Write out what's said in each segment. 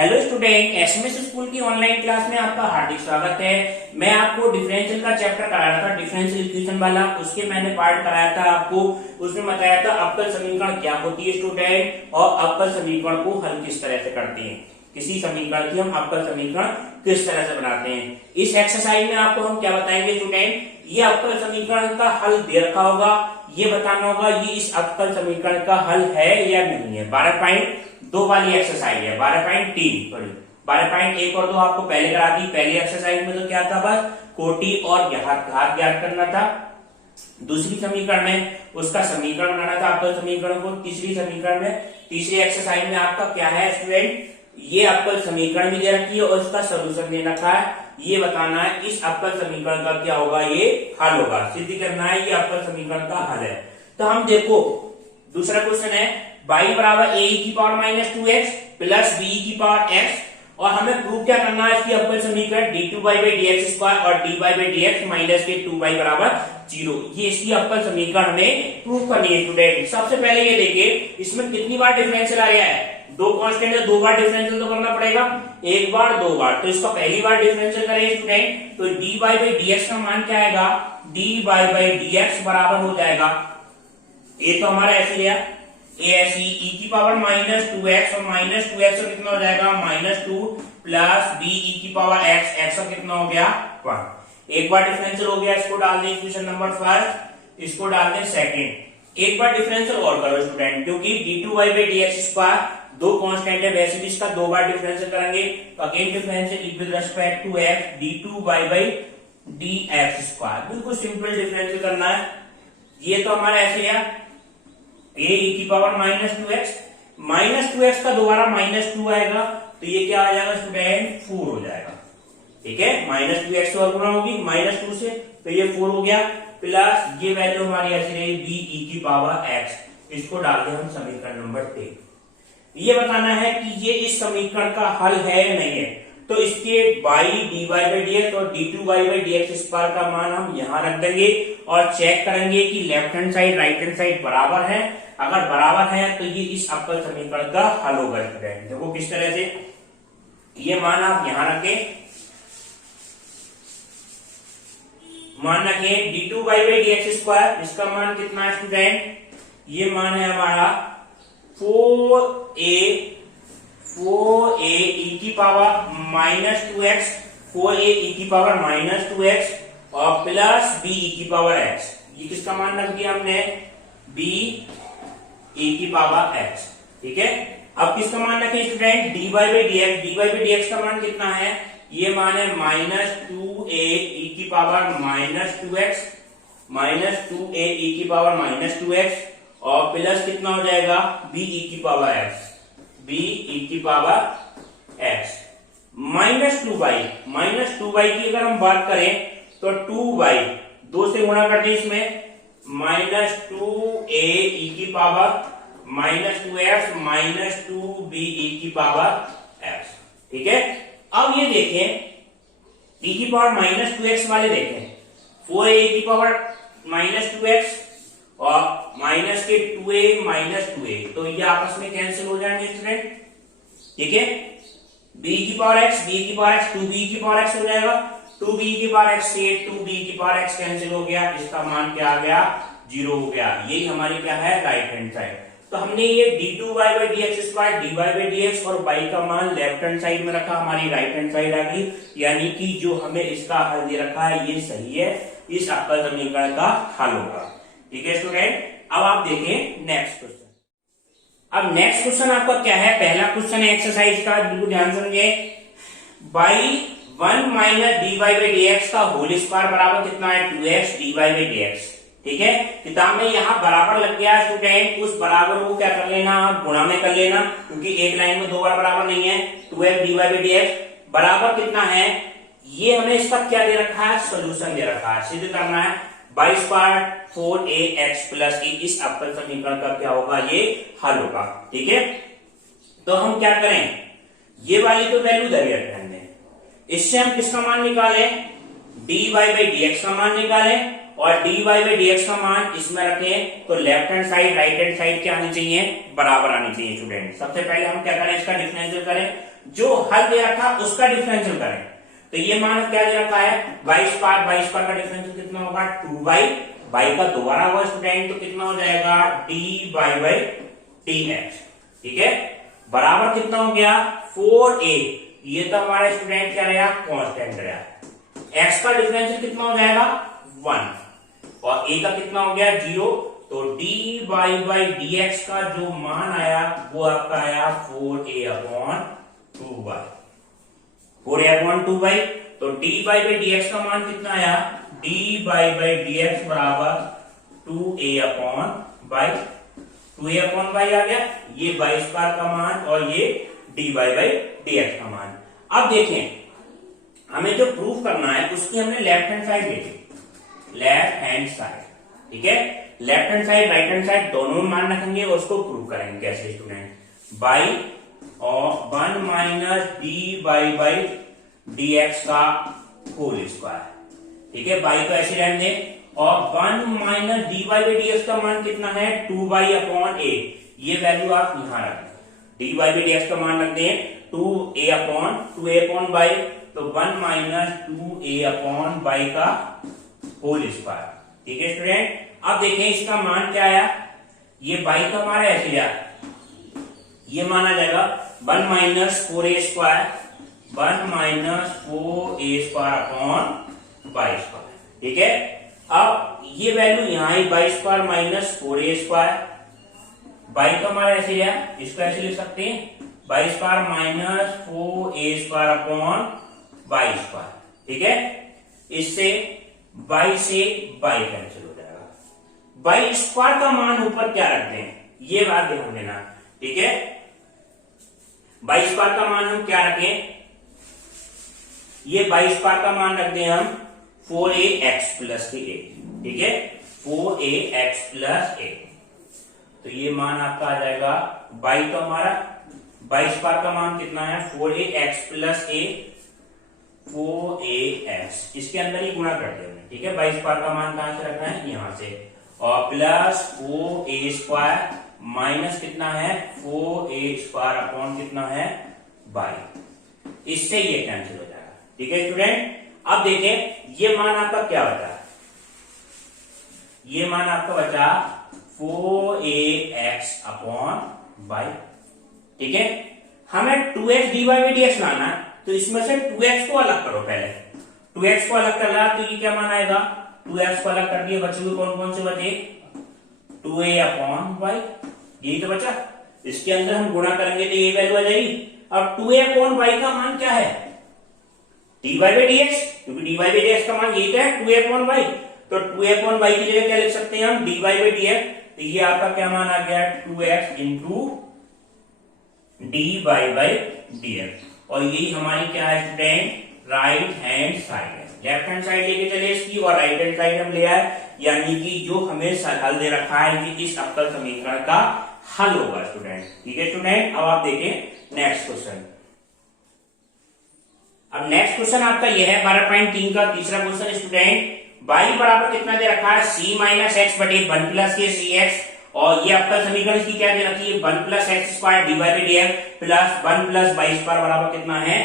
Hello student, SMS school की online class में आपका हार्दिक स्वागत है। मैं आपको डिफरेंशियल का चैप्टर करा रहा था, डिफरेंशियल इक्वेशन वाला। उसके मैंने पार्ट कराया था आपको। उसमें बताया था अवकल समीकरण क्या होती है स्टूडेंट, और अवकल समीकरण को हल किस तरह से करते हैं। किसी समीकरण की हम अवकल समीकरण किस तरह से बनाते हैं। इस एक्सरसाइज में आपको हम क्या बताएंगे स्टूडेंट, ये अवकल समीकरण का हल दे रखा होगा, ये बताना होगा ये इस अवकल समीकरण का हल है या नहीं है। 12.2 वाली एक्सरसाइज है, 12.3 सॉरी 12.1 और 2 आपको पहले करा दी। पहली एक्सरसाइज में तो क्या था, बस कोटि और घात ज्ञात करना था। दूसरी समीकरण में उसका समीकरण बनाना था अवकल समीकरण को। तीसरी एक्सरसाइज में आपका क्या है स्टूडेंट, ये अवकल समीकरण भी दे रखी है और इसका सोल्यूशन दे रखा है। ये बताना है इस अवकल समीकरण का क्या होगा, ये हल होगा। सिद्ध करना है ये अवकल समीकरण का हल है। तो हम देखो दूसरा क्वेश्चन है y बराबर ए की power minus 2x plus b की पावर x, और हमें प्रूव क्या करना है इसकी अवकल समीकरण d2y/dx² और dy/dx माइनस के 2y बराबर 0। ये इसकी अवकल समीकरण हमें प्रूव करनी है स्टूडेंट। सबसे पहले ये देखिए इसमें कितनी बार डिफरेंशियल आ रहा है, दो कांस्टेंट है, 2 बार डिफरेंशियल तो करना पड़ेगा, एक बार 2 बार। तो इसका पहली बार डिफरेंशियल करेंगे स्टूडेंट, तो dy/dx का मान क्या आएगा, dy/dx बराबर हो जाएगा, ये तो हमारा ऐसे लिया ऐसी e की पावर माइनस 2x और माइनस 2x का कितना हो जाएगा -2 प्लस b e की पावर x का कितना हो गया 1। एक बार डिफरेंशियल हो गया, इसको डाल दें इक्वेशन नंबर फर्स्ट, इसको डाल दें सेकंड। एक बार डिफरेंशियल और करो स्टूडेंट, क्योंकि d2y/dx² दो कांस्टेंट है, वैसे भी इसका 2 बार डिफरेंशियल करेंगे। तो again differential with respect to x d2y/dx², बिल्कुल सिंपल डिफरेंशियल करना है। ये तो हमारा ऐसे है a e की पावर -2x का दोबारा -2 आएगा, तो ये क्या आ जाएगा स्टूडेंट 4 हो जाएगा। ठीक है, -2x और गुणा होगी -2 से, तो ये 4 हो गया, प्लस ये वैल्यू हमारी ऐसी रहेगी b e की पावर x। इसको डाल दें हम समीकरण नंबर 3। ये बताना है कि ये इस समीकरण का हल है या नहीं है। तो इसके dy/dx और d2y/dx² का मान हम यहां रख देंगे और चेक करेंगे कि left hand side right hand side बराबर है। अगर बराबर है तो ये इस अवकल समीकरण का हल होगा स्टूडेंट। देखो किस तरह से, ये मान आप यहां रखें, मान रखें d2y/dx², इसका मान कितना है स्टूडेंट, ये मान है हमारा 4a e की पावर -2x, 4a e की पावर -2x और प्लस b e की पावर x। ये किसका मान रख दिया हमने, b e की पावर x। ठीक है, अब किसका मान रखें स्टूडेंट, dy/dx का मान कितना है, ये मान है -2a e की पावर -2x, -2a e की पावर -2x और प्लस कितना हो जाएगा b e की पावर x, b e की पावर x -2y की अगर हम बात करें तो 2y 2 से गुणा कर दें इसमें, -2a e की पावर -2x -2b e की पावर x। ठीक है, अब ये देखें e की पावर -2x वाले देखें, 4a e की पावर -2x और माइनस के 2a, तो ये आपस में कैंसिल हो जाएंगे स्टूडेंट। ठीक है, b की पावर x 2b की पावर x हो जाएगा, 2b की पावर x से 2b की पावर x कैंसिल हो गया, इसका मान क्या आ गया 0 हो गया। यही हमारी क्या है राइट हैंड साइड। तो हमने ये d2y/dx² dy/dx और y का मान लेफ्ट हैंड साइड में रखा, हमारी राइट हैंड साइड आ गई, यानी कि जो हमें इसका हल दे रखा है ये सही है, इस अवकल समीकरण का हल होगा। ठीक है स्टूडेंट, अब आप देखें नेक्स्ट क्वेश्चन। अब नेक्स्ट क्वेश्चन आपका क्या है, पहला क्वेश्चन है एक्सरसाइज का, बिल्कुल ध्यान समझिए। y1 - dy/dx का होल स्क्वायर बराबर कितना है 2x dy/dx। ठीक है, किताब में यहाँ बराबर लग गया स्टूडेंट, उस बराबर को क्या कर लेना, आप गुणा में कर लेना, क्योंकि एक लाइन में 2 बार बराबर नहीं है। 2x dy/dx बराबर कितना है, ये हमें इसका क्या दे रखा है, सोल्यूशन दे रखा है। सिद्ध करना है y² 4ax प्लस e, इस अवकल समीकरण का क्या होगा, ये हल होगा। ठीक है, तो हम क्या करें, ये वाली तो वैल्यू धरी रखेंगे, इससे हम किसका मान निकालें, dy/dx का मान निकालें, और dy/dx का मान इसमें रखें तो left hand side right hand side क्या आनी चाहिए, बराबर आनी चाहिए स्टूडेंट। सबसे पहले हम क्या करें, इसका डिफरेंशियल करें, जो हल दे रखा उसका डिफरेंशियल करें। तो ये मान क्या दे रखा है, बाई स्क्वायर का डिफरेंशियल कितना होगा 2y, बाई का दोबारा हुआ स्टूडेंट तो कितना हो जाएगा dy बाई dx, ठीक है, बराबर कितना हो गया 4a, ये तो हमारा स्टूडेंट क्या रहेगा कांस्टेंट रहेगा। x का डिफरेंशियल कितना हो जाएगा 1 और a का कितना हो गया 0, तो dy बाई dx का जो मान आया वो आपका आया 4a upon 2y, 4a upon 2y। तो dy बाई dx का मान कितना आया, dy बाई dx बराबर 2a upon y 2a upon y आ गया, ये बाई स्क्वायर का मान और ये dy बाई dx का मान। अब देखें हमें जो प्रूफ करना है उसकी हमने लेफ्ट हैंड साइड लेते, लेफ्ट हैंड साइड, ठीक है, left hand side right hand side दोनों में मान रखेंगे, उसको प्रूव करेंगे कैसे स्टूडेंट, बाई और 1 माइनस डी बाई dx का होल स्क्वायर, ठीक है, बाई तो ऐसे रहने दें, और 1 माइनस डी बाई dx का मान कितना है 2y अपॉन a, ये वैल्यू आप यहां रख दें, डी बाई dx का मान रख दें 2a अपॉन बाई, तो 1 माइनस 2a अपॉन बाई का होल स्क्वायर, ठीक है स्टूडेंट। अब देखें इसका मान क्या आया, ये बाई का हमारा ऐसे गया, ये माना जाएगा 1 minus 4a square, 1 minus 4a square upon y square, ठीक है। अब ये वैल्यू यहां ही y square minus 4a square, y का हमारा ऐसे गया, इसको ऐसे लिख सकते हैं y square minus 4a square upon y square, ठीक है। इससे बाई से बाई कैंसिल हो जाएगा, बाई स्क्वायर का मान ऊपर क्या रखते हैं ये बात ध्यान देना, ठीक है। बाई स्क्वायर का मान हम क्या रखें, ये बाई स्क्वायर का मान रखते हैं हम 4ax प्लस a, ठीक है, 4ax प्लस a, तो ये मान आपका आ जाएगा बाई तो हमारा बाई स्क्वायर का मान कितना है 4ax प्लस a, 4ax इसके अंदर ही गुणा कर दिया, ठीक है, बाई स्क्वायर का मान कहां से रखना है यहां से, और प्लस 4a स्क्वायर माइनस कितना है 4a स्क्वायर अपॉन कितना है बाई, इससे ये कैंसिल हो जाएगा, ठीक है स्टूडेंट। अब देखें ये मान आपका क्या बचा, ये मान आपका बचा 4ax अपॉन बाई, ठीक है। हमें 2x dy बाई dx लाना है, तो इसमें से 2x को अलग करो, पहले 2x को अलग कर रहा तो ये क्या मान आएगा, 2x को अलग कर दिए, बचे हुए कौन कौन से बचे 2a अपॉन बाई, यही तो बचा, इसके अंदर हम गुणा करेंगे तो ये वैल्यू आ जाएगी। अब 2a अपॉन बाई का मान क्या है dy बाई dx, क्योंकि dy बाई dx का मान यही तो है 2a अपॉन बाई, तो 2a अपॉन बाई की जगह क्या लिख सकते हैं हम dy बाई dx, तो ये आपका क्या मान आ गया 2x into D by dx, और यही हमारी क्या है स्टूडेंट राइट हैंड साइड है, लेफ्ट हैंड साइड लेके चले इसकी और राइट हैंड साइड हम ले आए, यानी कि जो हमें हल दे रखा है कि इस अवकल समीकरण का हल होगा स्टूडेंट, ठीक है स्टूडेंट। अब आप देखें नेक्स्ट क्वेश्चन, अब नेक्स्ट क्वेश्चन आपका यह है 12.3 का तीसरा क्वेश्चन स्टूडेंट, y बराबर कितना दे रखा है c माइनस एक्स बटे 1 प्लस के सी एक्स, और ये अवकल समीकरण इसकी क्या दे रखी है 1 plus x square D by dx plus 1 plus by square बराबर कितना है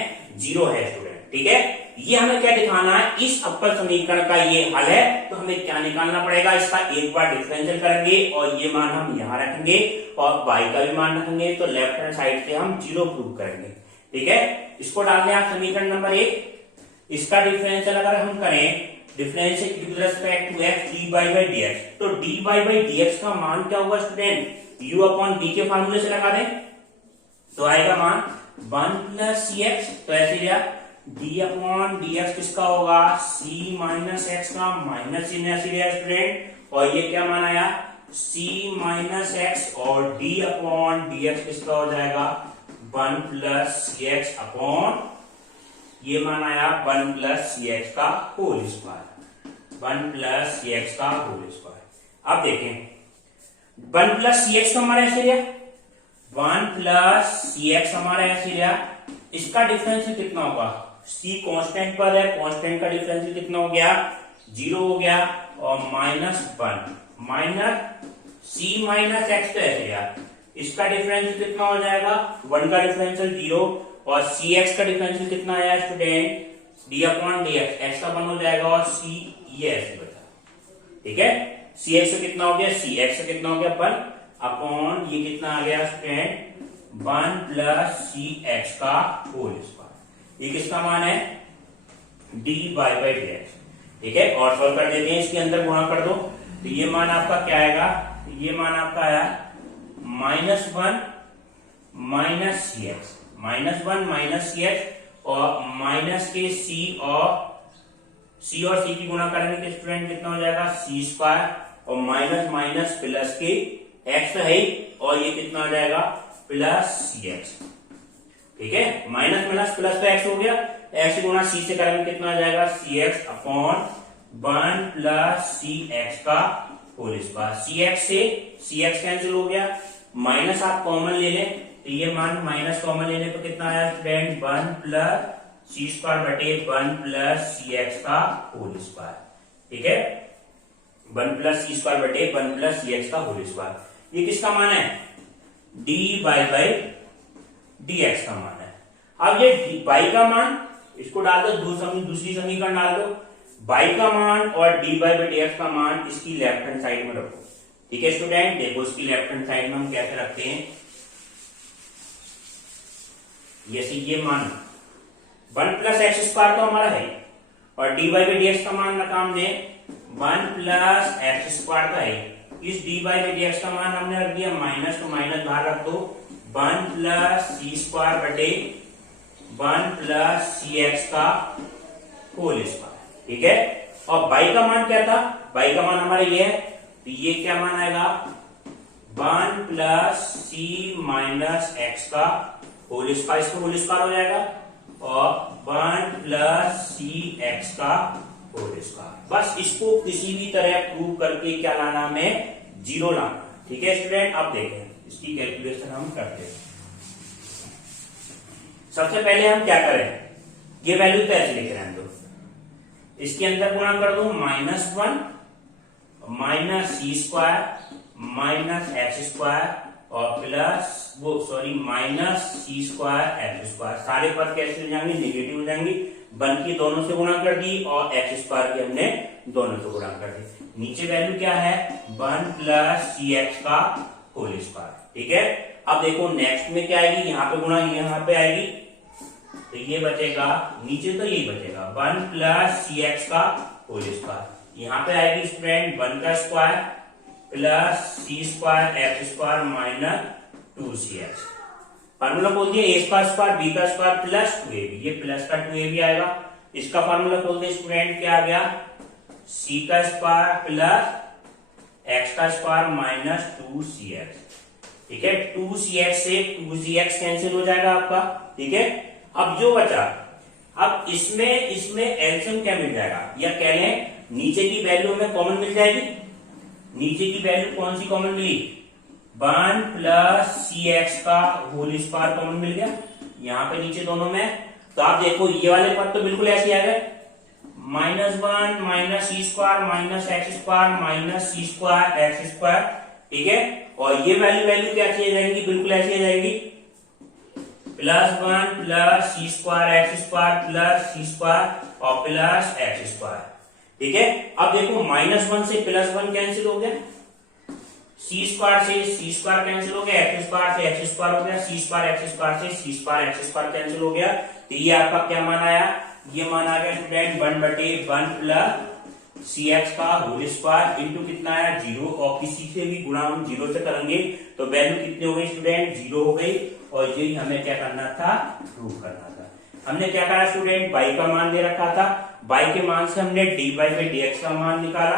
0 है स्टूडेंट, ठीक है। ये हमें क्या दिखाना है, इस अवकल समीकरण का ये हल है, तो हमें क्या निकालना पड़ेगा, इसका एक बार डिफरेंशियल करेंगे और ये मान हम यहां रखेंगे और y का भी मान रखेंगे, तो लेफ्ट हैंड साइड से हम 0 प्रूव करेंगे, ठीक है। इसको डाल दें आप समीकरण नंबर 1, इसका डिफरेंशियल अगर हम करें differential with respect to x dy by dx, तो dy बाई dx का मान क्या होगा स्टूडेंट u अपॉन b के फार्मूले से लगा दें, तो आएगा मान 1 प्लस cx, तो ऐसे लिया d अपॉन dx किसका होगा c माइनस x का माइनस चिन्ह ऐसे लिया स्टूडेंट, और ये क्या मान आया c माइनस x, और d अपॉन dx किसका हो जाएगा 1 प्लस cx अपॉन ये मान आया 1 प्लस cx का होल स्क्वायर, 1 प्लस cx का होल स्क्वायर। अब देखें 1 प्लस cx का हमारा ऐसे लिया, 1 प्लस cx हमारा ऐसे लिया, इसका डिफरेंशियल कितना होगा, c कांस्टेंट पर है, कांस्टेंट का डिफरेंशियल कितना हो गया 0 हो गया, और minus 1 minus c minus x तो ऐसे लिया, इसका डिफरेंशियल कितना हो जाएगा 1 का डिफरेंशियल 0, और सी एक्स का डिफरेंशियल कितना आया student, D upon D x, x का 1 हो जाएगा और सी ये ऐसे बचा। ठीक है, सी एक्स से कितना हो गया, सी एक्स से कितना हो गया 1 अपॉन ये कितना आ गया स्टूडेंट 1 प्लस सी एक्स का होल स्क्वायर। ये किसका मान है, D by by D x. ठीक है, और सॉल्व कर देते हैं, इसके अंदर गुणा कर दो तो ये मान आपका क्या आएगा, ये मान आपका आया -1 माइनस सी एक्स, -1 माइनस सी एक्स और माइनस के सी और सी की गुणा करेंगे तो स्टूडेंट कितना हो जाएगा सी स्क्वायर और माइनस माइनस प्लस के एक्स है और ये कितना हो जाएगा प्लस सी एक्स। ठीक है, माइनस माइनस प्लस तो एक्स हो गया, एक्स गुणा सी से करेंगे कितना हो जाएगा सी x upon 1 plus c x का होल स्क्वायर। सी एक्स से सी एक्स कैंसिल हो गया, माइनस आप कॉमन ले लें तो ये मान माइनस कॉमन लेने पर कितना आया स्टूडेंट 1 प्लस सी स्क्वायर बटे 1 प्लस सी एक्स का होल स्क्वायर। ठीक है, 1 प्लस सी स्क्वायर बटे 1 प्लस सी एक्स का होल स्क्वायर। ये किसका मान है, D by by D x का मान है। अब ये बाई का मान इसको डाल दो, दूसरी समीकरण डाल दो, बाई का मान और D by by D x का मान इसकी लेफ्ट हैंड साइड में रखो। ठीक है स्टूडेंट, देखो इसकी लेफ्ट हैंड साइड में हम कैसे रखते हैं, जैसे ये मान 1 प्लस एक्स स्क्वायर तो हमारा है और D by by D x का मान रखा हमने 1 प्लस एक्स स्क्वायर का है। इस D by by D x का मान हमने रख दिया माइनस, तो माइनस बाहर रख दो 1 प्लस सी स्क्वायर बटे 1 प्लस सी एक्स का होल स्क्वायर। ठीक है, और बाई का मान क्या था, बाई का मान हमारा ये है तो ये क्या मान आएगा 1 प्लस सी माइनस एक्स का होल स्क्वायर, इसका होल स्क्वायर हो जाएगा और 1 प्लस सी एक्स का होल स्क्वायर। बस इसको किसी भी तरह प्रूव करके क्या लाना, हमें जीरो लाना। ठीक है स्टूडेंट, अब देखें इसकी कैलकुलेशन हम करते हैं। सबसे पहले हम क्या करें, ये वैल्यू तो ऐसे लिख रहे हैं, तो इसके अंदर गुणा कर दो -1 minus c square minus x square और plus minus c square x square. सारे पद कैसे हो जाएंगे, नेगेटिव हो जाएंगे। 1 की दोनों से गुणा कर दी और एक्स स्क्वायर की हमने दोनों से गुणा कर दी। नीचे वैल्यू क्या है 1 प्लस सी एक्स का होल स्क्वायर। ठीक है, अब देखो नेक्स्ट में क्या आएगी, यहाँ पे गुणा यहाँ पे आएगी तो ये बचेगा, नीचे तो यही बचेगा 1 प्लस सी एक्स का होल स्क्वायर। यहाँ पे आएगी स्टूडेंट 1 का square plus c square x square minus 2cx। Formula बोल दिया ए का स्क्वायर बी का स्क्वायर प्लस 2ab, ये प्लस का 2ab आएगा। इसका फार्मूला बोल दिया स्टूडेंट क्या आ गया c का स्क्वायर प्लस x का स्क्वायर माइनस 2cx। ठीक है, 2cx से 2cx कैंसिल हो जाएगा आपका। ठीक है, अब जो बचा, अब इसमें एलसीएम क्या मिल जाएगा, या कह लें नीचे की वैल्यू में कॉमन मिल जाएगी। नीचे की वैल्यू कौन सी कॉमन मिली, 1 प्लस सी एक्स का होल स्क्वायर कॉमन मिल गया यहाँ पे नीचे दोनों में। तो आप देखो ये वाले पद तो बिल्कुल ऐसे आ गए, -1 minus c square minus x square minus c square x square. ठीक है, और ये वैल्यू कैसी आ जाएंगी, बिल्कुल ऐसी आ जाएगी +1 plus c square x square plus c square और प्लस एक्स स्क्वायर। ठीक है, अब देखो -1 से +1 कैंसिल हो गया, सी स्क्वायर से सी स्क्वायर कैंसिल हो गया, एक्स स्क्वायर से एक्स स्क्वायर हो गया, सी स्क्वायर एक्स स्क्वायर से सी स्क्वायर एक्स स्क्वायर कैंसिल हो गया। तो ये आपका क्या मान आया, ये मान आ गया स्टूडेंट 1/1 प्लस सी एक्स का होल स्क्वायर इंटू कितना आया 0, और किसी से भी गुणा हम 0 से करेंगे तो वैल्यू कितनी हो गई स्टूडेंट 0 हो गई। और यही हमें क्या करना था, प्रूव करना था। हमने क्या करा स्टूडेंट, बाई का मान दे रखा था, बाई के मान से हमने D by by D x का मान निकाला।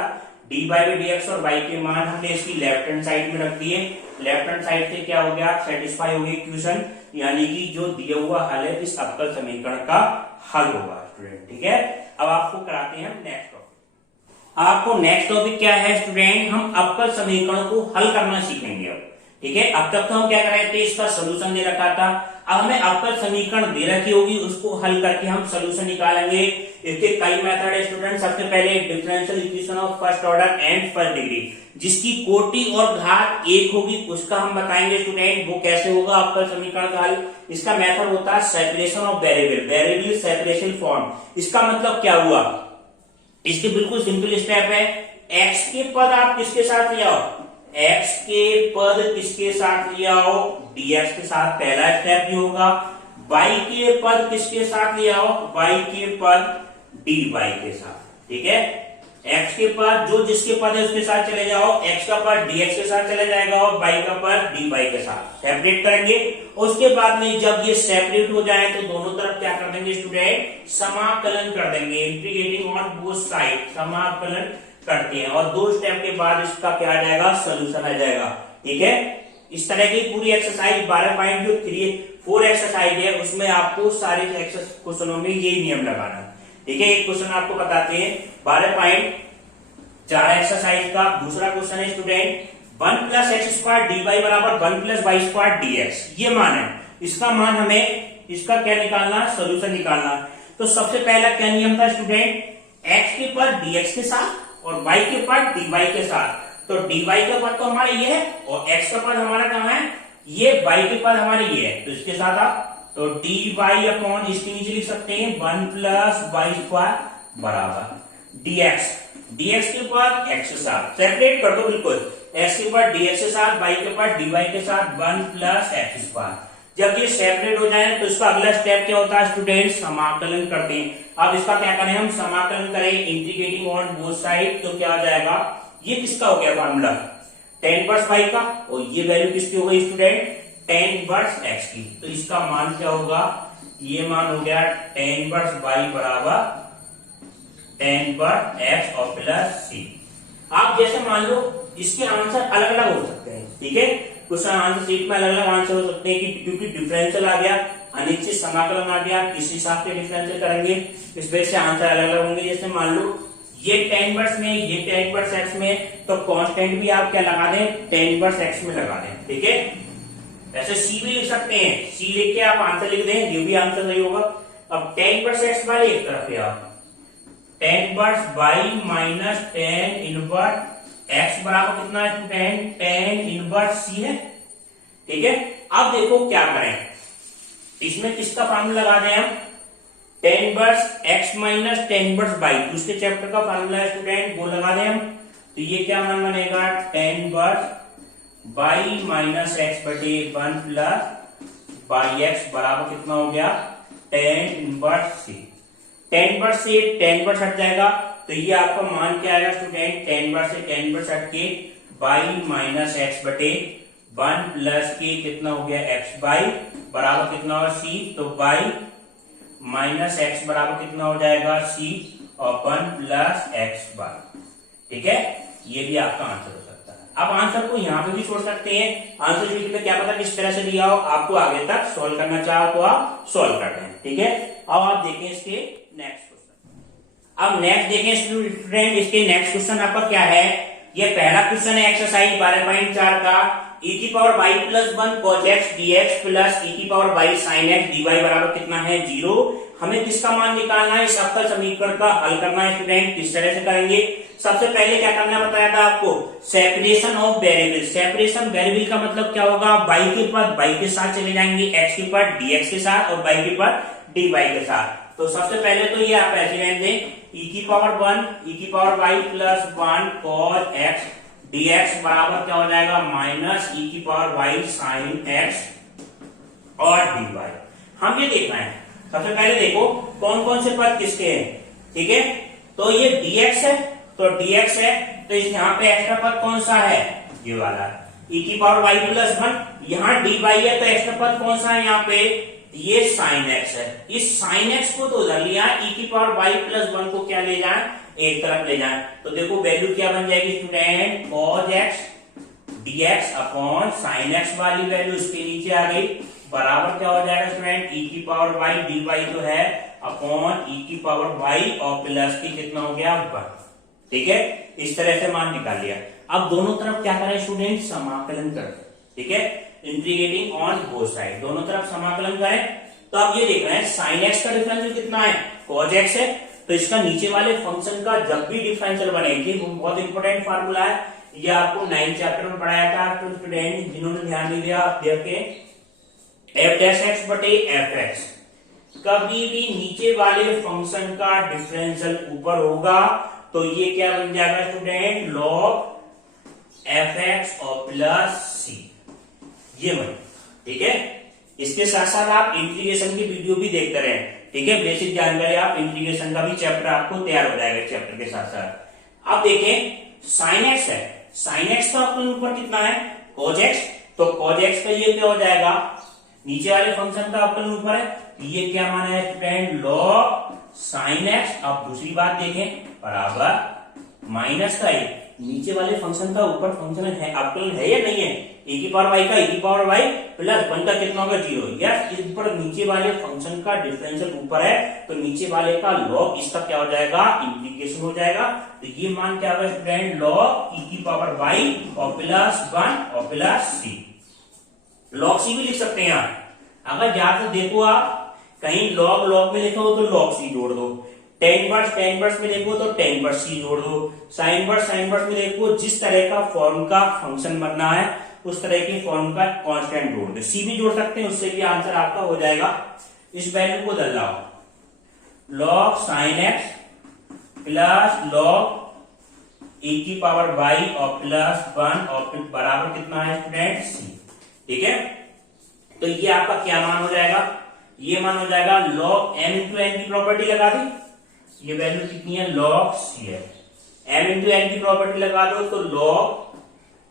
D by by D x और बाई के मान हमने इसकी लेफ्ट हैंड साइड में रख दिए। लेफ्ट हैंड साइड से क्या हो गया, सेटिस्फाई हो गई इक्वेशन, यानी कि जो दिया हुआ हल है इस अवकल समीकरण का हल होगा स्टूडेंट। ठीक है, अब आपको कराते हैं नेक्स्ट टॉपिक। आपको नेक्स्ट टॉपिक क्या है स्टूडेंट, हम अवकल समीकरण को हल करना सीखेंगे अब। ठीक है, अब तक तो हम क्या कर रहे थे, इसका सोल्यूशन दे रखा था, अब हमें अवकल समीकरण दे रखी होगी, उसको हल करके हम सोल्यूशन निकालेंगे। इसके कई मेथड है स्टूडेंट। सबसे पहले differential equation of first order and first degree, जिसकी कोटि और घात 1 होगी, उसका हम बताएंगे स्टूडेंट वो कैसे होगा अवकल समीकरण का हल। इसका मेथड होता है separation of variable, variable separation form. इसका मतलब क्या हुआ, इसके बिल्कुल सिंपल स्टेप है। एक्स के पद आप किसके साथ ले आओ, एक्स के पद किसके साथ ले आओ, dx के साथ, पहला स्टेप ये होगा। y के पद किसके साथ ले आओ, y के पद dy के साथ, ठीक है। x के पद जो जिसके पद है उसके साथ चले जाओ, x का पद dx के साथ चले जाएगा और y का पद dy के साथ सेपरेट करेंगे। उसके बाद में जब ये सेपरेट हो जाए तो दोनों तरफ क्या कर देंगे स्टूडेंट, समाकलन कर देंगे, इंटीग्रेटिंग ऑन बोथ साइड, समाकलन करते हैं। और 2 स्टेप के बाद इसका क्या आ जाएगा, सोल्यूशन आ जाएगा, ठीक है। इस तरह की पूरी एक्सरसाइज 12.4 एक्सरसाइज है, उसमें आपको सारे क्वेश्चनों में यही नियम लगाना, ठीक है। एक क्वेश्चन आपको बताते हैं 12.4 एक्सरसाइज का। दूसरा क्वेश्चन है स्टूडेंट 1 + x² dy बराबर 1 + y² dx, ये मान है। इसका मान हमें इसका क्या निकालना, सोल्यूशन निकालना। तो सबसे पहला क्या नियम था स्टूडेंट, x के पद dx के साथ और y के पद dy के साथ। तो dy का पद तो हमारे ये है और x का पद हमारा कहाँ है, ये y के पद हमारे ये है, तो इसके साथ आप तो dy अपॉन इसके नीचे लिख सकते हैं 1 + y² बराबर dx, dx के पद x के साथ सेपरेट कर दो बिल्कुल, x के पद dx के साथ, y के पद dy के साथ 1 + x²। जब ये सेपरेट हो जाए तो इसका अगला स्टेप क्या होता है स्टूडेंट, समाकलन करते हैं। अब इसका क्या करें, हम समाकलन करें इंटीग्रेटिंग ऑन बोथ साइड, तो क्या आ जाएगा, ये किसका हो गया फार्मूला, tan इनवर्स y का, और ये वैल्यू किसकी हो गई स्टूडेंट, tan इनवर्स x की। तो इसका मान क्या होगा, ये मान हो गया tan इनवर्स y बराबर tan इनवर्स x और प्लस c। आप जैसे मान लो इसके आंसर अलग अलग हो सकते हैं, ठीक है। कुछ आंसर शीट में अलग अलग आंसर हो सकते हैं कि क्योंकि डिफरेंशियल आ गया, अनिश्चित समाकलन आ गया, किस हिसाब से डिफरेंशियल करेंगे, इस वजह से आंसर अलग अलग होंगे। जैसे मान लो ये tan इनवर्स में, ये tan इनवर्स x में, तो कांस्टेंट भी आप क्या लगा दें, tan इनवर्स x में लगा दें, ठीक है। ऐसे c भी लिख सकते हैं, c लेके आप आंसर लिख दें, ये भी आंसर सही होगा। अब tan इनवर्स x वाले एक तरफ है, tan inverse y minus tan inverse x बराबर कितना है स्टूडेंट, tan इनवर्स c है, ठीक है। अब देखो क्या करें, इसमें किसका फार्मूला लगा दें हम, tan inverse x minus tan inverse y, दूसरे चैप्टर का फार्मूला है स्टूडेंट, वो लगा दें हम। तो ये क्या मान बनेगा, tan inverse y minus x बटे 1 + yx बराबर कितना हो गया, tan inverse c। tan inverse से tan इनवर्स हट जाएगा, तो ये आपका मान क्या आएगा स्टूडेंट, tan इनवर्स से tan इनवर्स हट के y माइनस x बटे 1 प्लस के कितना हो गया x y बराबर कितना होगा c। तो y माइनस x बराबर कितना हो जाएगा c और 1 प्लस x y, ठीक है। ये भी आपका आंसर हो सकता है। अब आंसर को यहाँ पे भी छोड़ सकते हैं, आंसर शीट में क्या पता किस तरह से दिया हो, आपको आगे तक सॉल्व करना चाहो तो आप सॉल्व करते हैं, ठीक है। अब आप देखें इसके नेक्स्ट क्वेश्चन। अब नेक्स्ट देखें स्टूडेंट, इसके नेक्स्ट क्वेश्चन आपका क्या है, ये पहला क्वेश्चन है एक्सरसाइज 12.4 का, e⁻y + 1 cos x dx plus e⁻y sin x dy बराबर कितना है 0। हमें किसका मान निकालना है, इस अवकल समीकरण का हल करना है स्टूडेंट। किस तरह से करेंगे, सबसे पहले क्या करना बताया था आपको, separation of variable. Separation variable का मतलब क्या होगा, y के पद y के साथ चले जाएंगे, x के पद dx के साथ और y के पद dy के साथ। तो सबसे पहले तो ये आप ऐसे रहने दें, e⁻1 e⁻y + 1 cos x dx बराबर क्या हो जाएगा, माइनस e⁻y sin x और dy। हम ये देखना है, सबसे पहले देखो कौन कौन से पद किसके हैं, ठीक है। तो ये dx है, तो dx है, तो यहाँ पे एक्स्ट्रा पद कौन सा है, ये वाला e⁻y + 1। यहाँ dy है, तो एक्स्ट्रा पद कौन सा है यहाँ पे, ये sin x है। इस sin x को तो उधर लिया, e⁻y + 1 को क्या ले जाए, एक तरफ ले जाए। तो देखो वैल्यू क्या बन जाएगी student, cos x dx upon sin x वाली वैल्यू इसके नीचे आ गई, बराबर क्या हो जाएगा स्टूडेंट, e⁻y dy तो है अपॉन e⁻y और प्लस की कितना हो गया 1, ठीक है। इस तरह से मान निकाल लिया। अब दोनों तरफ क्या करें स्टूडेंट, समाकलन करें, ठीक है। इंटीग्रेटिंग ऑन बोथ साइड, दोनों तरफ समाकलन करें। तो आप ये देख रहे हैं sin x का डिफरेंशियल कितना है, cos x है, तो इसका नीचे वाले फंक्शन का जब भी डिफरेंशियल बनेगी, वो बहुत इंपॉर्टेंट फार्मूला है, ये आपको 9th चैप्टर में पढ़ाया था। तो स्टूडेंट जिन्होंने ध्यान नहीं दिया, आप देखें एफ डैश एक्स बटे एफ एक्स, कभी भी नीचे वाले फंक्शन का डिफरेंशियल ऊपर होगा तो ये क्या बन जाएगा स्टूडेंट, log एफ एक्स और प्लस सी, ये बन, ठीक है। इसके साथ साथ आप इंटीग्रेशन की वीडियो भी देखते रहे, ठीक है, बेसिक जानकारी, आप इंटीग्रेशन का भी चैप्टर आपको तैयार हो जाएगा चैप्टर के साथ साथ। अब देखें साइन एक्स है, साइन एक्स का अपने ऊपर कितना है, cos x, तो cos x का ये क्या हो जाएगा, नीचे वाले फंक्शन का अपने ऊपर है, ये क्या माना है स्टूडेंट, log साइन एक्स। अब दूसरी बात देखें, बराबर माइनस का नीचे वाले फंक्शन का ऊपर फंक्शन है, अपकलन है या नहीं है, e की पावर y का e की पावर y प्लस 1 का कितना होगा, 0। यस, इस पर नीचे वाले फंक्शन का डिफरेंशियल ऊपर है तो नीचे वाले का log इसका क्या हो जाएगा, इंटीग्रेशन हो जाएगा। तो ये मान क्या होगा स्टूडेंट, log e की पावर y और प्लस 1 और प्लस c, log c भी लिख सकते हैं आप। अगर ज्यादा देखो आप कहीं log में लिखा हो तो log c जोड़ दो, tan इनवर्स में देखो तो tan इनवर्स c जोड़ दो, sin इनवर्स में देखो, जिस तरह का फॉर्म का फंक्शन बनना है उस तरह की फॉर्म का कांस्टेंट जोड़ दो, c भी जोड़ सकते हैं, उससे भी आंसर आपका हो जाएगा। इस वैल्यू को बदलाओ, log sin x plus log e की पावर y और प्लस 1 और फिर बराबर कितना है स्टूडेंट, c, ठीक है। तो ये आपका क्या मान हो जाएगा, ये मान हो जाएगा log m इंटू n की प्रॉपर्टी लगा दी, ये वैल्यू कितनी है, log c है, m इंटू n की प्रॉपर्टी लगा दो तो log,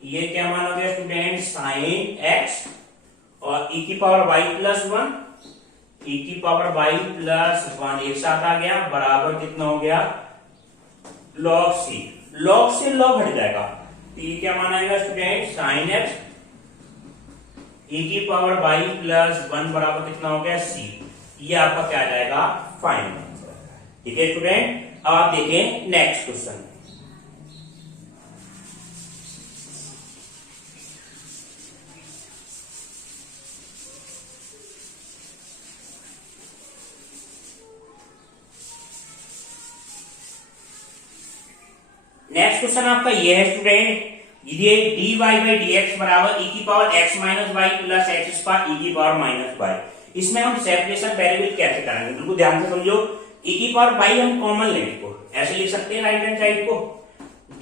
ये क्या मान हो गया स्टूडेंट, साइन x और e की पावर y प्लस 1, e की पावर y प्लस 1 एक साथ आ गया, बराबर कितना हो गया, log c, log से log हट जाएगा, तो ये क्या माना जाएगा स्टूडेंट, साइन x e की पावर y प्लस 1 बराबर कितना हो गया, c, ये आपका क्या आ जाएगा, फाइनल आंसर, ठीक है स्टूडेंट। अब आप देखें नेक्स्ट क्वेश्चन, नेक्स्ट क्वेश्चन आपका ये है स्टूडेंट, ये dy बाई dx बराबर e की power x minus y plus x square e की पावर माइनस वाई, इसमें हम सेपरेशन वेरिएबल कैसे करेंगे, बिल्कुल ध्यान से समझो। e की पावर y हम कॉमन लेंगे, को ऐसे लिख सकते हैं राइट हैंड साइड को,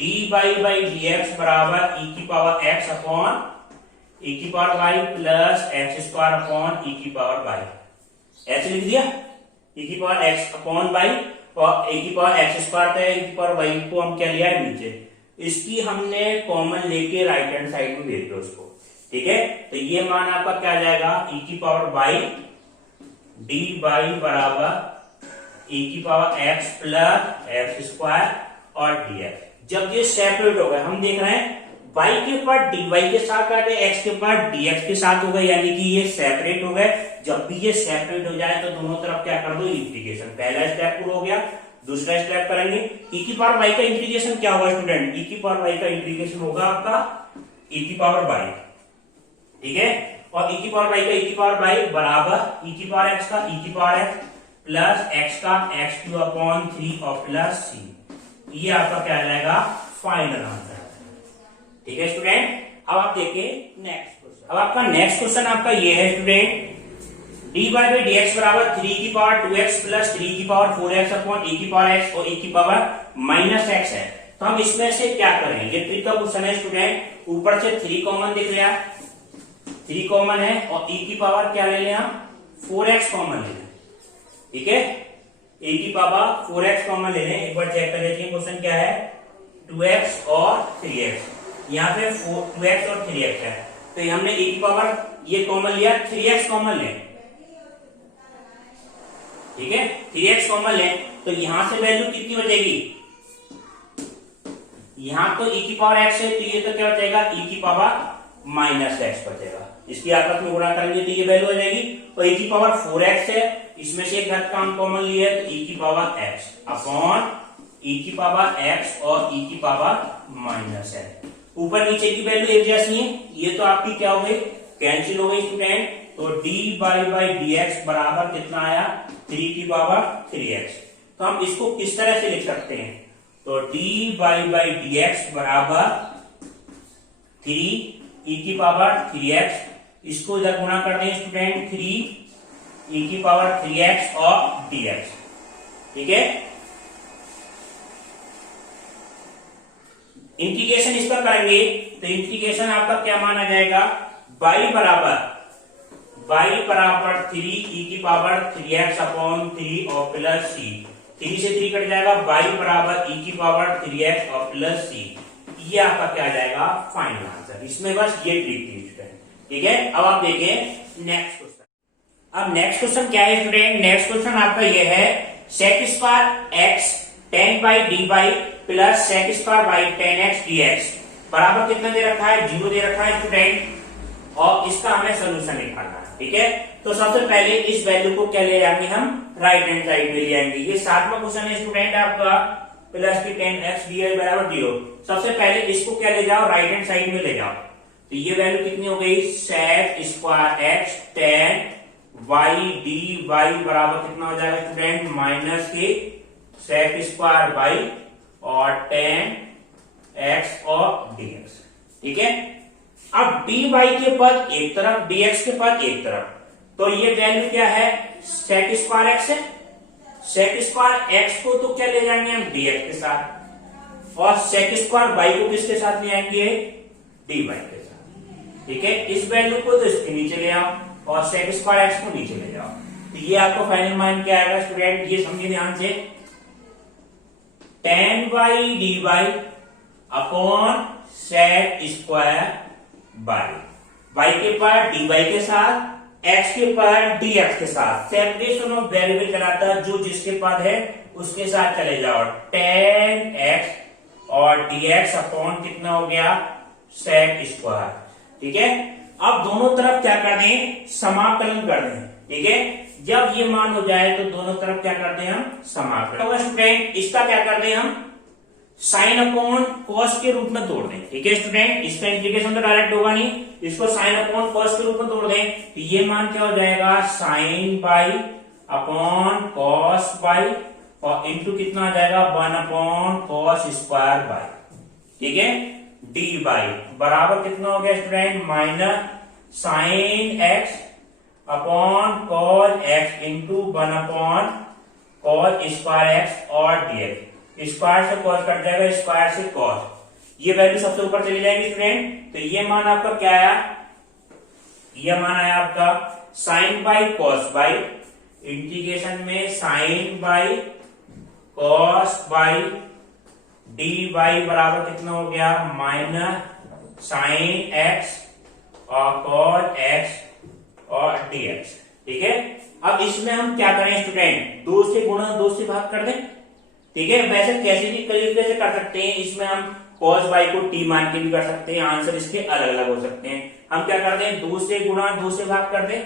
dy बाई dx बराबर e की पावर x अपॉन e की power y plus x square upon e की पावर y, ऐसे लिख दिया, e की पावर x अपॉन y और ए की पावर एक्स स्क्वायर था, ए की पावर वाई को हम क्या लिया है नीचे, इसकी हमने कॉमन लेके राइट हैंड साइड में भेज दो उसको, ठीक है। तो ये मान आपका क्या आ जाएगा, e की पावर वाई डी वाई बराबर e की power x plus x square और dx। जब ये सेपरेट हो गए, हम देख रहे हैं y के पार्ट dy के साथ आ गए, x के पार्ट dx के साथ हो गए, यानी कि ये सेपरेट हो गए। जब भी ये सेपरेट हो जाए तो दोनों तरफ क्या कर दो, इंटीग्रेशन, पहला स्टेप पूरा हो गया, दूसरा स्टेप करेंगे, e की पावर y का इंटीग्रेशन क्या होगा स्टूडेंट, e की पावर y का इंटीग्रेशन होगा आपका e की पावर y, ठीक है, और e की पावर y का e की पावर y बराबर e की पावर x का e की पावर x प्लस x का x³ अपॉन 3 और प्लस c, ये आपका क्या आ जाएगा, फाइनल आंसर, ठीक है स्टूडेंट। अब आप देखिए नेक्स्ट क्वेश्चन, अब आपका नेक्स्ट क्वेश्चन आपका ये है स्टूडेंट, dy बाई dx बराबर 3 की पावर 2x प्लस 3 की पावर 4x अपॉन e की पावर x और e की पावर माइनस x है। तो हम इसमें से क्या करें, ये ट्रिक का क्वेश्चन है स्टूडेंट, ऊपर से 3 कॉमन दिख रहा है, 3 कॉमन है और e की पावर क्या ले लें हम, 4x कॉमन ले लें, ठीक है, e की पावर 4x कॉमन ले लें। एक बार चेक कर लेते हैं क्वेश्चन क्या है, 2x और 3x, यहाँ पे 2x और 3x है, तो हमने e की पावर ये कॉमन लिया, 3x कॉमन लें, ठीक है, 3x कॉमन लें, तो यहां से वैल्यू कितनी बचेगी, यहां तो e की पावर x है, तो ये तो क्या बचेगा, e की पावर माइनस x बचेगा, इसकी आपस में गुणा करेंगे तो ये वैल्यू आ जाएगी, और e की पावर 4x है, इसमें से एक घात का हम कॉमन लिए तो e की पावर x अपॉन e की पावर x और e की पावर माइनस है, ऊपर नीचे की वैल्यू एक जैसी है, ये तो आपकी क्या हो गई कैंसिल हो गई स्टूडेंट, तो dy बाई dx बराबर कितना आया 3 की पावर 3x। तो हम इसको किस तरह से लिख सकते हैं, तो dy बाई dx बराबर 3 e की पावर 3x, इसको इधर गुणा कर दें स्टूडेंट 3 e की पावर 3x और dx। ठीक है, इंटीग्रेशन इसका करेंगे तो इंटीग्रेशन आपका क्या माना जाएगा, y बराबर 3 e की पावर 3x अपॉन 3 और प्लस c, 3 से 3 कट जाएगा, y बराबर e की पावर 3x और प्लस c। ये आपका क्या आ जाएगा फाइनल आंसर। इसमें बस ये ट्रिक थी स्टूडेंट। ठीक है, अब आप देखें नेक्स्ट क्वेश्चन। अब नेक्स्ट क्वेश्चन क्या है स्टूडेंट, नेक्स्ट क्वेश्चन आपका ये है sec square x tan by d by plus sec square by tan x dx बराबर कितना दे रखा है, 0 दे रखा है स्टूडेंट, और इसका हमें सोल्यूशन निकालना है। ठीक है, तो सबसे पहले इस वैल्यू को क्या ले जाएंगे हम, राइट हैंड साइड में ले आएंगे। ये 7वां क्वेश्चन है स्टूडेंट आपका, प्लस की tan x dx बराबर 0। सबसे पहले इसको क्या ले जाओ, राइट हैंड साइड में ले जाओ, तो ये वैल्यू कितनी हो गई, sec square x tan y dy बराबर कितना हो जाएगा स्टूडेंट, माइनस के सेक स्क्वायर बाई और tan x और dx। ठीक है, अब dy के पद एक तरफ, dx के पद एक तरफ, तो ये वैल्यू क्या है, सेक स्क्वायर x है, सेक स्क्वायर x को तो क्या ले जाएंगे हम dx के साथ, और सेक स्क्वायर y को किसके साथ ले आएंगे, dy के साथ। ठीक है, इस वैल्यू को तो इसके नीचे ले आओ और सेक स्क्वायर x को नीचे ले जाओ, तो ये आपको फाइनल मान क्या आएगा स्टूडेंट, ये समझिए ध्यान से, tan by d by upon sec square by, y के पार dy के साथ, x के पार dx के साथ, सेपरेशन ऑफ वेरिएबल कहलाता है, जो जिसके पास है उसके साथ चले जाओ, tan x और dx अपॉन कितना हो गया, सेक स्क्वायर। ठीक है, अब दोनों तरफ क्या कर दें, समाकलन कर दें। ठीक है, जब ये मान हो जाए तो दोनों तरफ क्या करते हैं हम, समाकलन। स्टूडेंट इसका क्या कर दें हम, साइन अपॉन कॉस के रूप में तोड़ दें। ठीक है स्टूडेंट, इसका इंटीग्रेशन तो डायरेक्ट होगा नहीं, इसको साइन अपॉन कॉस के रूप में तोड़ दें, तो ये मान क्या हो जाएगा, sine by upon cos by और इंटू कितना आ जाएगा, 1 अपॉन कॉस स्क्वायर बाई। ठीक है, डी बाई बराबर कितना हो गया student, minus sine x upon cos x into 1 upon cos square x और dx। स्क्वायर से कॉस कट जाएगा, स्क्वायर से कॉस, ये वैल्यू सबसे ऊपर चली जाएगी स्टूडेंट, तो ये मान आपका क्या आया, ये मान आया आपका sine y cos y, integration में sine y cos y d y बराबर कितना हो गया, माइनस साइन एक्स और कॉस एक्स और dx। ठीक है, अब इसमें हम क्या करें स्टूडेंट, 2 से गुणा 2 से भाग कर दें। ठीक है, वैसे कैसे भी तरीके से कर सकते हैं, इसमें हम cos y को t मान के भी कर सकते हैं, आंसर इसके अलग अलग हो सकते हैं। हम क्या करते हैं, 2 से गुणा 2 से भाग कर दें,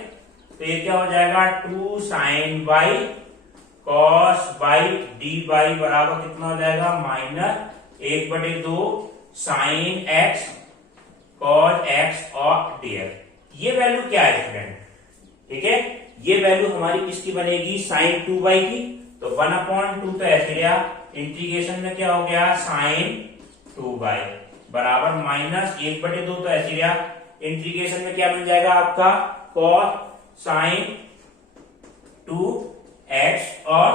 तो ये क्या हो जाएगा, 2 sine y cos y dy बराबर कितना हो जाएगा, minus 1/2 sine x cos x और dx। ये वैल्यू क्या है स्टूडेंट, ठीक है, ये वैल्यू हमारी किसकी बनेगी, साइन 2y की, तो 1/2 तो ऐसे लिया, इंटीग्रेशन में क्या हो गया, साइन 2y बराबर माइनस 1/2 तो ऐसे लिया, इंटीग्रेशन में क्या मिल जाएगा आपका, कॉस साइन 2x और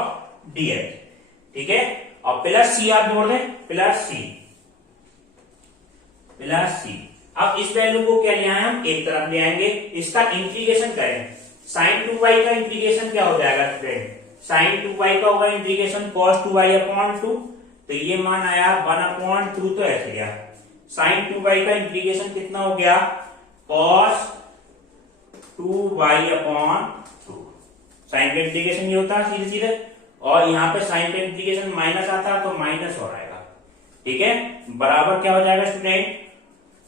dx। ठीक है, और प्लस c आप जोड़ दें, प्लस c। अब इस वैल्यू को क्या ले आए हम, एक तरफ ले आएंगे, इसका इंटीग्रेशन करें, साइन 2y का इंटीग्रेशन क्या हो जाएगा स्टूडेंट, साइन 2y का होगा इंटीग्रेशन cos 2y अपॉन 2, तो ये मान आया 1/2 तो ऐसे गया, साइन 2y का इंटीग्रेशन कितना हो गया, cos 2y अपॉन 2। साइन का इंटीग्रेशन ये होता है सीधे सीधे, और यहाँ पे साइन का इंटीग्रेशन माइनस आता है तो माइनस हो जाएगा। ठीक है, बराबर क्या हो जाएगा स्टूडेंट,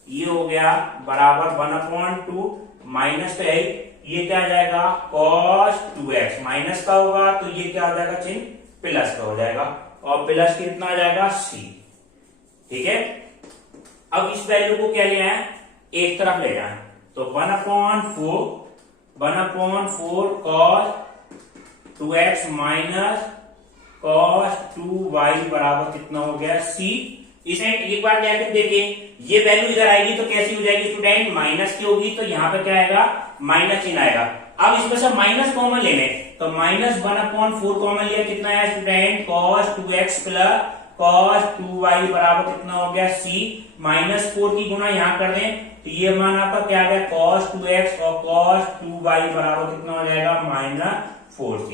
ये हो गया बराबर 1/2 माइनस, तो ये क्या आ जाएगा, cos 2x माइनस का होगा तो ये क्या हो जाएगा, चिन्ह प्लस का हो जाएगा, और प्लस कितना आ जाएगा, c। ठीक है, अब इस वैल्यू को क्या ले आए, एक तरफ ले जाए, तो 1/4 cos 2x minus cos 2y बराबर कितना हो गया c। इसे एक बार क्या देखिए, ये वैल्यू इधर आएगी तो कैसी हो जाएगी स्टूडेंट, माइनस की होगी, तो यहाँ पे क्या आएगा, माइनस चिन्ह आएगा। अब इसमें से माइनस कॉमन ले लें, तो -1/4 कॉमन लिया, कितना है student, cos 2x plus cos 2y बराबर कितना हो गया c। -4 की गुणा यहाँ कर दें तो ये मान आपका क्या आ गया, cos 2x और cos 2y बराबर कितना हो जाएगा, -4c।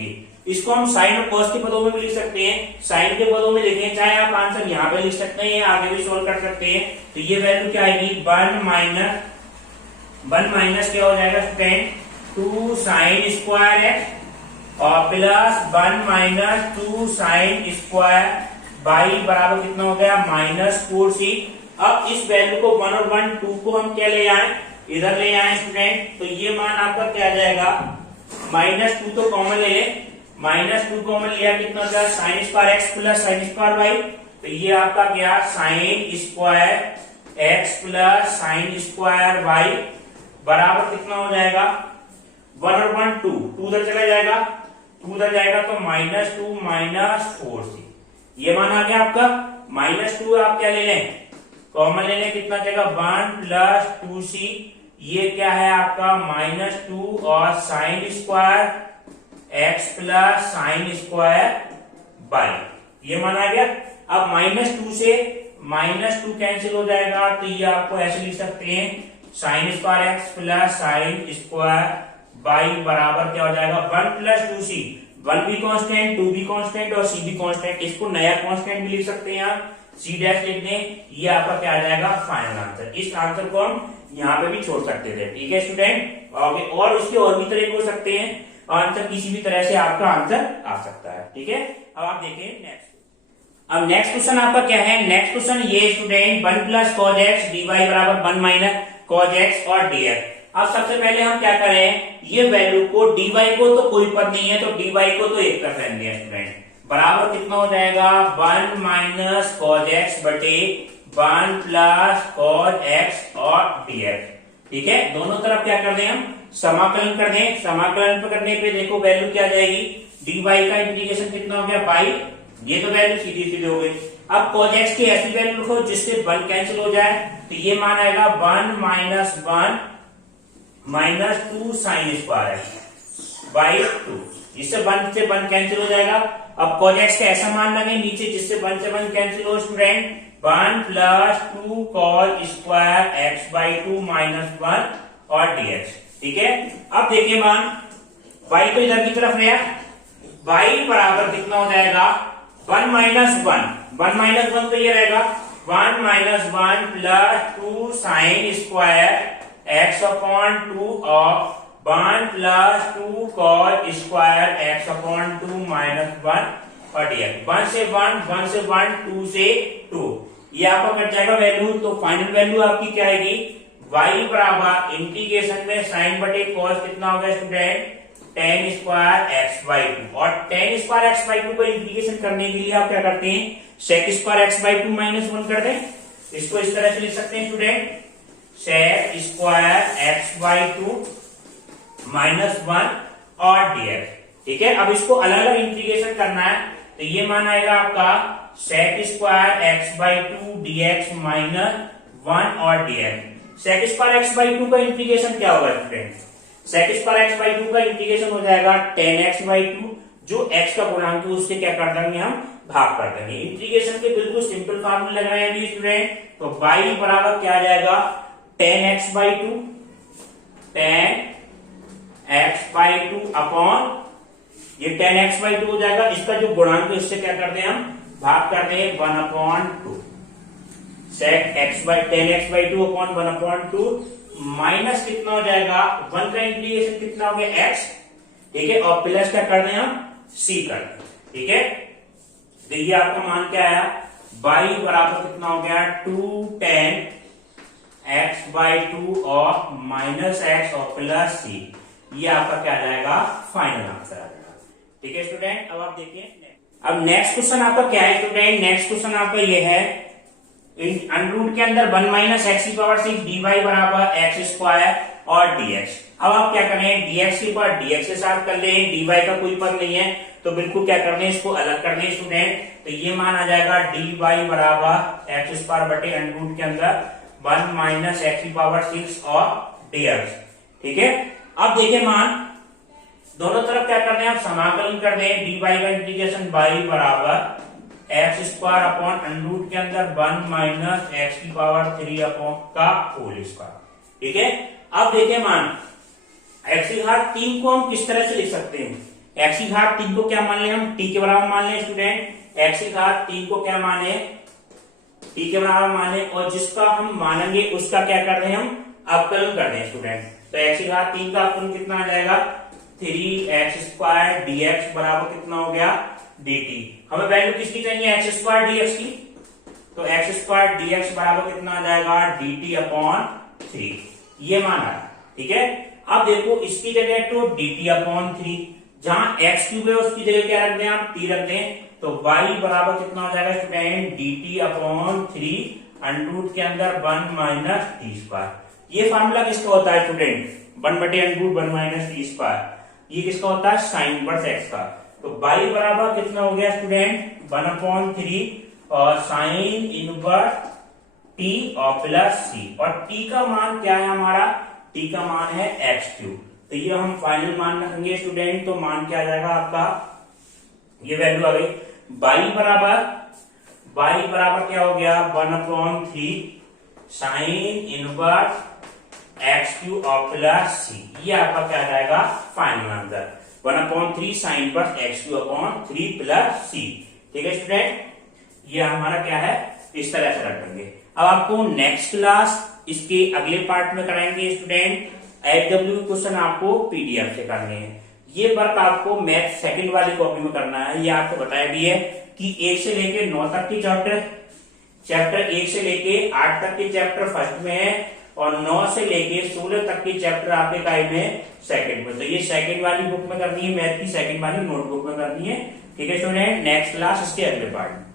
इसको हम साइन और कॉस के पदों में भी लिख सकते हैं, साइन के पदों में लिखें, चाहे आप आंसर यहाँ पे लिख सकते हैं, आगे भी सोल्व कर सकते हैं। तो ये वैल्यू क्या आएगी, 1 माइनस क्या हो जाएगा स्टूडेंट, 2 sin स्क्वायर x और plus 1 minus 2 sin square y बराबर कितना हो गया, -4c। अब इस वैल्यू को 1 और 1 2 को हम क्या ले आए, इधर ले आए स्टूडेंट, तो ये मान आपका क्या आ जाएगा, -2 तो कॉमन ले लें, -2 कॉमन लिया, कितना होगा, sin square x plus sin square y, तो ये आपका क्या, sin square x plus sin square y बराबर कितना हो जाएगा, 1 और 1 2 उधर चला जाएगा, 2 उधर जाएगा तो -2 -4c। ये मान आ गया आपका, -2 आप क्या ले लें, कॉमन ले लें, कितना जाएगा, 1 प्लस 2c। ये क्या है आपका, -2 और sin square x plus sin square y, ये मान आ गया। अब -2 से -2 कैंसिल हो जाएगा, तो ये आपको ऐसे लिख सकते हैं, sin square x plus sin square y बराबर क्या हो जाएगा, 1 प्लस 2c, 1 भी कांस्टेंट, 2 भी कांस्टेंट और c भी कांस्टेंट, इसको नया कांस्टेंट भी लिख सकते हैं आप, c डैश लिख दें, ये आपका क्या आ जाएगा, फाइनल आंसर। इस आंसर को हम यहाँ पे भी छोड़ सकते थे, ठीक है स्टूडेंट। ओके, और उसके और भी तरीके हो सकते हैं, आंसर किसी भी तरह से आपका आंसर आ सकता है, ठीक है। अब आप देखिए नेक्स्ट, अब नेक्स्ट क्वेश्चन आपका क्या है, नेक्स्ट क्वेश्चन ये student 1 plus cos x dy बराबर 1 माइनस cos x और dx। अब सबसे पहले हम क्या करें, ये वैल्यू को dy को तो कोई पद नहीं है, तो dy को तो एक तरफ रहने दें स्टूडेंट, बराबर कितना हो जाएगा, 1 माइनस cos x बटे 1 प्लस cos x और dx, ठीक है। दोनों तरफ क्या कर दें, हम समाकलन कर दें, समाकलन करने पे देखो वैल्यू क्या आ जाएगी, dy का इंटीग्रेशन कितना हो गया, बाई, ये तो वैल्यू सीधी सीधी हो गई। अब cos x की ऐसी वैल्यू रखो जिससे 1 कैंसिल हो जाए, तो ये मान आएगा 1 minus 1 minus 2 sin square by 2, जिससे 1 से 1 कैंसिल हो जाएगा। अब cos x का ऐसा मान लगे नीचे जिससे 1 से 1 कैंसिल हो student, 1 plus 2 cos square x by 2 minus 1 और dx, ठीक है। अब देखिए मान y तो इधर की तरफ गया, y बराबर कितना हो जाएगा, 1 माइनस 1 तो ये रहेगा 1 minus 1 plus 2 sin square x upon 2 और 1 plus 2 cos square x upon 2 minus 1 और dx। 1 से 1 2 से 2, ये आपका कट जाएगा वैल्यू, तो फाइनल वैल्यू आपकी क्या आएगी, y बराबर इंटीग्रेशन में sin बटे cos कितना होगा student, tan square x by 2, और tan स्क्वायर x बाई 2 को इंटीग्रेशन करने के लिए आप क्या करते हैं, sec square x by 2 minus 1 कर दें, इसको इस तरह से लिख सकते हैं student, sec square x by 2 minus 1 और dx, ठीक है। अब इसको अलग अलग इंटीग्रेशन करना है, तो ये मान आएगा आपका sec square x by 2 dx minus 1 और dx। sec square x by 2 का इंटीग्रेशन क्या होगा student, sec square x by 2 का इंटीग्रेशन हो जाएगा tan x बाई 2, जो x का गुणांक है उससे क्या कर देंगे, हम भाग कर देंगे। इंटीग्रेशन के बिल्कुल सिंपल फार्मूले लग रहे हैं अभी स्टूडेंट, तो y बराबर क्या आ जाएगा, tan x बाई 2 अपॉन ये tan x बाई 2 हो जाएगा, इसका जो गुणांक है इससे क्या करते हैं, हम भाग करते हैं 1/2, sec x by tan x by 2 upon 1/2 minus कितना हो जाएगा, 1 का इंटीग्रेशन कितना हो गया x, ठीक है, और प्लस क्या कर दें, हम c कर दें, ठीक है। देखिए आपका मान क्या आया, y बराबर कितना हो गया, 2 tan x बाई 2 और माइनस x और प्लस c, ये आपका क्या आ जाएगा, फाइनल आंसर आ जाएगा, ठीक है स्टूडेंट। अब आप देखिए अब नेक्स्ट क्वेश्चन आपका क्या है स्टूडेंट, नेक्स्ट क्वेश्चन आपका ये है अंडर रूट के अंदर 1 माइनस एक्स की पावर 6 dy बराबर एक्स स्क्वायर और dx। अब आप क्या करें, dx की पावर dx के साथ कर ले, dy का कोई पद नहीं है तो बिल्कुल क्या करने, इसको अलग करने स्टूडेंट। तो ये मान आ जाएगा dy बराबर एक्स स्क्वायर बटे अंडर रूट के अंदर 1 माइनस एक्स की पावर 6 और dx। ठीक है, अब देखिए मान दोनों तरफ क्या करने हैं, आप समाकलन कर दें। dy का इंटीग्रेशन y बराबर x square upon under root के अंदर 1 माइनस एक्स की पावर 3 अपॉन का होल स्क्वायर। ठीक है, अब देखिए मान एक्स की घात 3 को हम किस तरह से लिख सकते हैं। एक्स की घात 3 को क्या मान लें हम, t के बराबर मान लें स्टूडेंट। एक्स की घात 3 को क्या माने, t के बराबर माने, और जिसका हम मानेंगे उसका क्या कर रहे हैं हम, अवकलन कर रहे हैं स्टूडेंट। तो एक्स की घात 3 का अवकलन कितना आ जाएगा, 3x स्क्वायर dx बराबर कितना हो गया, dt। हमें वैल्यू किसकी चाहिए, एक्स स्क्वायर dx की। तो एक्स स्क्वायर dx बराबर कितना आ जाएगा, dt अपॉन 3। ये मान आया। ठीक है, अब देखो इसकी जगह तो dt अपॉन 3, जहां x क्यूब है उसकी जगह क्या रख दें आप, t रख दें। तो y बराबर कितना हो जाएगा student, dt upon 3 under root के अंदर 1 माइनस टी स्क्वायर। ये फार्मूला किसका होता है स्टूडेंट, 1 बटे under root 1 minus t square. ये किसका होता है, साइन इनवर्स x का। तो y बराबर कितना हो गया स्टूडेंट, 1 अपॉन 3 और साइन इनवर्स t और प्लस c, और t का मान क्या है हमारा, t का मान है एक्स क्यूब। तो ये हम फाइनल मान रखेंगे स्टूडेंट। तो मान क्या आ जाएगा आपका, ये वैल्यू आ गई। y बराबर क्या हो गया, 1 upon 3 sine inverse x cube और प्लस सी। ये आपका क्या आ जाएगा final answer, 1 upon 3 sine inverse x cube upon 3 plus c. ठीक है स्टूडेंट, ये हमारा क्या है, इस तरह से रख देंगे। अब आपको नेक्स्ट क्लास इसके अगले पार्ट में कराएंगे स्टूडेंट। एचडब्ल्यू क्वेश्चन आपको पीडीएफ से करने हैं। ये वर्क आपको मैथ सेकंड वाली कॉपी में करना है। ये आपको बताया भी है कि 1 से लेके 9 तक की चैप्टर 1 से लेके 8 तक के चैप्टर फर्स्ट में है, और 9 से लेके 16 तक की चैप्टर आपके टाइम में सेकंड में। तो ये सेकंड वाली बुक में करनी है, मैथ की सेकंड वाली नोटबुक में करनी है। ठीक है स्टूडेंट, नेक्स्ट क्लास इसके अगले पार्ट में।